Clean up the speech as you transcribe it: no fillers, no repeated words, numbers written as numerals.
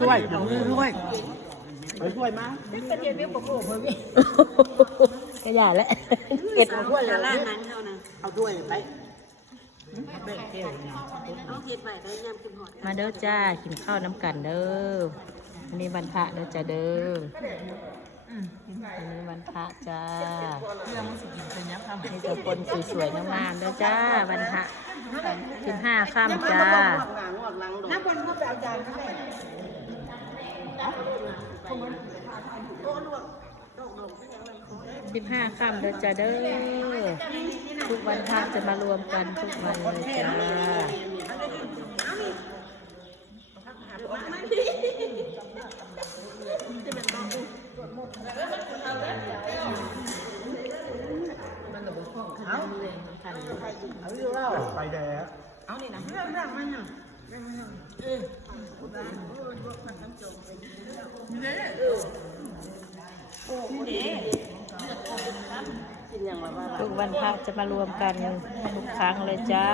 ช่วยช่วยช่วยมาเป็นเรื่องของโอ้โหก็อย่าแหละเก็บเอาด้วยล่างนั้นเท่านั้นเอาด้วยไปมาเด้อจ้ากินข้าวน้ำกันเด้อวันนี้วันพระเด้อจ้าเด้อวันนี้วันพระจ้ามีแต่คนสวยๆงามๆเด้อจ้าวันพระ15 ค่ำจ้าน้ำบนก็ไปเอาจานก็ได้15 ค่ำเด้อจ้าเด้อทุกวันพระจะมารวมกันทุกวันเลยจ้าไปแดดเอานี่นะเรื่องมันน่ะทุกวันพระจะมารวมกันทุกครั้งเลยจ้า